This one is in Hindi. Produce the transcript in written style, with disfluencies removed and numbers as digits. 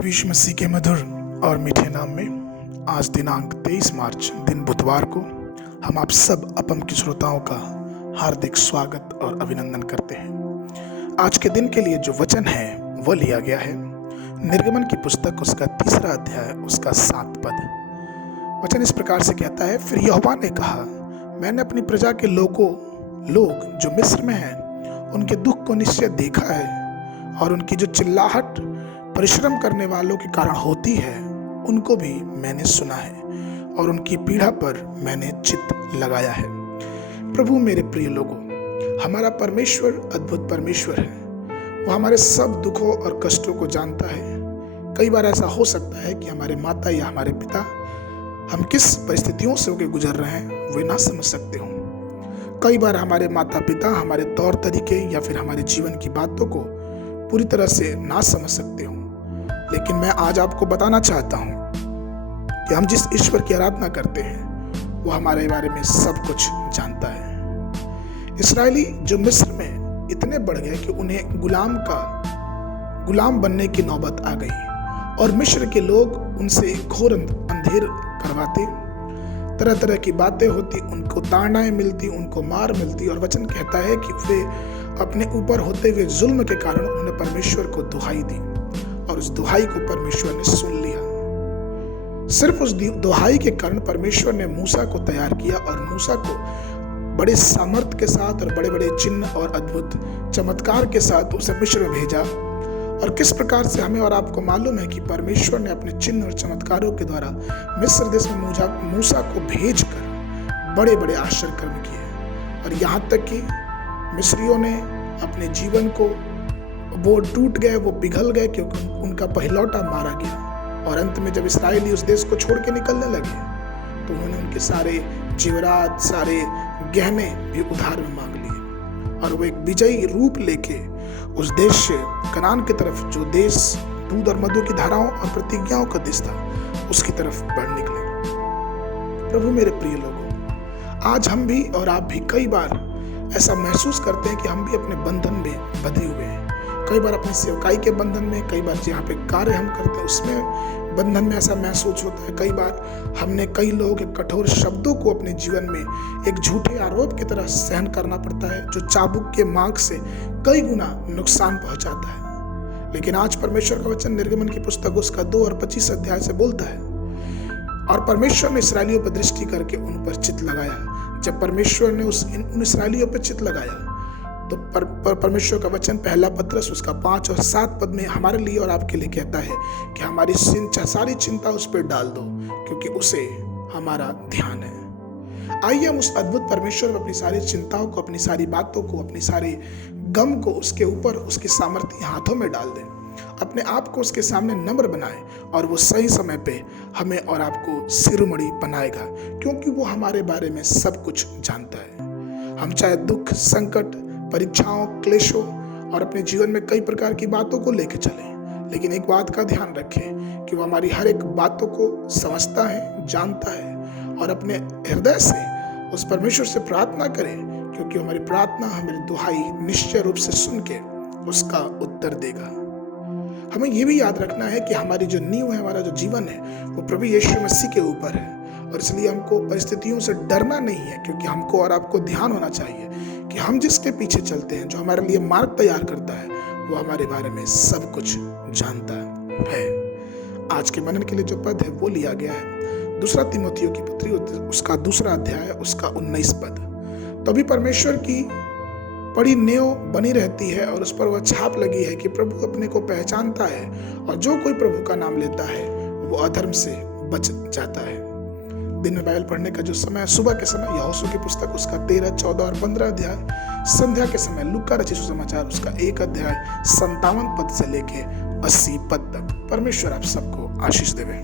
प्रभु यीशु मसीह के मधुर और मीठे नाम में आज दिनांक 23 मार्च दिन बुधवार को हम आप सब अपम के श्रोताओं का हार्दिक स्वागत और अभिनंदन करते हैं। आज के दिन के लिए जो वचन है वह लिया गया है निर्गमन की पुस्तक उसका 3 अध्याय उसका 7 पद। वचन इस प्रकार से कहता है, फिर यहोवा ने कहा, मैंने अपनी प्रजा के लोग जो मिस्र में हैं उनके दुख को निश्चय देखा है और उनकी जो चिल्लाहट परिश्रम करने वालों के कारण होती है उनको भी मैंने सुना है और उनकी पीड़ा पर मैंने चित्त लगाया है। प्रभु मेरे प्रिय लोगों, हमारा परमेश्वर अद्भुत परमेश्वर है। वो हमारे सब दुखों और कष्टों को जानता है। कई बार ऐसा हो सकता है कि हमारे माता या हमारे पिता हम किस परिस्थितियों से होकर गुजर रहे हैं वे ना समझ सकते हों। कई बार हमारे माता पिता हमारे तौर तरीके या फिर हमारे जीवन की बातों को पूरी तरह से ना समझ सकते हों, लेकिन मैं आज आपको बताना चाहता हूं कि हम जिस ईश्वर की आराधना करते हैं वो हमारे बारे में सब कुछ जानता है। इस्राएली जो मिस्र में इतने बढ़ गए कि उन्हें गुलाम बनने की नौबत आ गई और मिस्र के लोग उनसे घोर अंधेर करवाते, तरह तरह की बातें होती, उनको ताड़नाएं मिलती, उनको मार मिलती। और वचन कहता है कि वे अपने ऊपर होते हुए जुल्म के कारण उन्होंने परमेश्वर को दुहाई दी और उस दुहाई को परमेश्वर ने सुन लिया। सिर्फ उस दुहाई के कारण परमेश्वर ने मूसा को तैयार किया और मूसा को बड़े सामर्थ्य के साथ और बड़े बड़े चिन्ह और अद्भुत चमत्कार के साथ उसे मिस्र में भेजा। और किस प्रकार से हमें और आपको मालूम है कि परमेश्वर ने अपने चिन्ह और चमत्कारों के द्वारा मिस्र देश में मूसा को भेजकर बड़े बड़े आश्चर्य कर्म किए। और यहाँ तक कि मिस्रियों ने अपने जीवन को वो टूट गए, वो पिघल गए क्योंकि उनका पहिलौठा मारा गया। और अंत में जब इस्राएली उस देश को छोड़ के निकलने लगे तो उन्होंने उनके सारे जेवरात, सारे गहने भी उधार में मांग लिए और वो एक विजयी रूप लेके उस देश से कनान की तरफ, जो देश दूध और मधु की धाराओं और प्रतिज्ञाओं का देश था, उसकी तरफ बढ़ निकले। प्रभु मेरे प्रिय लोगों, आज हम भी और आप भी कई बार ऐसा महसूस करते हैं कि हम भी अपने बंधन में बंधे हुए हैं। कई बार अपनी सेवकाई के बंधन में, कई बार जहाँ पे कार्य हम करते हैं उसमें बंधन में ऐसा महसूस होता है। कई बार हमने कई लोगों के कठोर शब्दों को अपने जीवन में एक झूठे आरोप की तरह सहन करना पड़ता है, जो चाबुक के मार्ग से कई गुना नुकसान पहुंचाता है। लेकिन आज परमेश्वर का वचन निर्गमन की पुस्तक उसका 2 और 25 अध्याय से बोलता है, और परमेश्वर ने इसराइलियों पर दृष्टि करके उन पर चित्त लगाया। जब परमेश्वर ने उन इसराइलियों पर चित्त लगाया तो परमेश्वर का वचन पहला पत्रस उसका 5 और 7 पद में हमारे लिए और आपके लिए कहता है कि हमारी सारी चिंता उस पर डाल दो क्योंकि उसे हमारा ध्यान है। आइए हम उस अद्भुत परमेश्वर में अपनी सारी चिंताओं को, अपनी सारी बातों को, अपनी सारी गम को उसके ऊपर, उसके सामर्थ्य हाथों में डाल दें, अपने आप को उसके सामने नम्र बनाएं और वो सही समय पे हमें और आपको शिरोमणि बनाएगा क्योंकि वो हमारे बारे में सब कुछ जानता है। हम चाहे दुख, संकट, परीक्षाओं, क्लेशों और अपने जीवन में कई प्रकार की बातों को लेकर चलें, लेकिन एक बात का ध्यान रखें कि वो हमारी हर एक बातों को समझता है, जानता है और अपने हृदय से उस परमेश्वर से प्रार्थना करें क्योंकि हमारी प्रार्थना, हमारी दुहाई निश्चय रूप से सुन के उसका उत्तर देगा। हमें ये भी याद रखना है कि हमारी जो नींव है, हमारा जो जीवन है वो प्रभु यीशु मसीह के ऊपर है और इसलिए हमको परिस्थितियों से डरना नहीं है क्योंकि हमको और आपको ध्यान होना चाहिए कि हम जिसके पीछे चलते हैं, जो हमारे लिए मार्ग तैयार करता है, वो हमारे बारे में सब कुछ जानता है। आज के मनन के लिए जो पद है वो लिया गया है 2 तीमुथियों की पत्री उसका 2 अध्याय उसका 19 पद। तभी परमेश्वर की बड़ी नेव बनी रहती है और उस पर वह छाप लगी है कि प्रभु अपने को पहचानता है और जो कोई प्रभु का नाम लेता है वो अधर्म से बच जाता है। दिन में बाइबल पढ़ने का जो समय, सुबह के समय यहोशू की पुस्तक उसका 13, 14 और 15 अध्याय, संध्या के समय लूका रचित सुसमाचार उसका 1 अध्याय 57 पद से लेके 80 पद तक। परमेश्वर आप सबको आशीष देवे।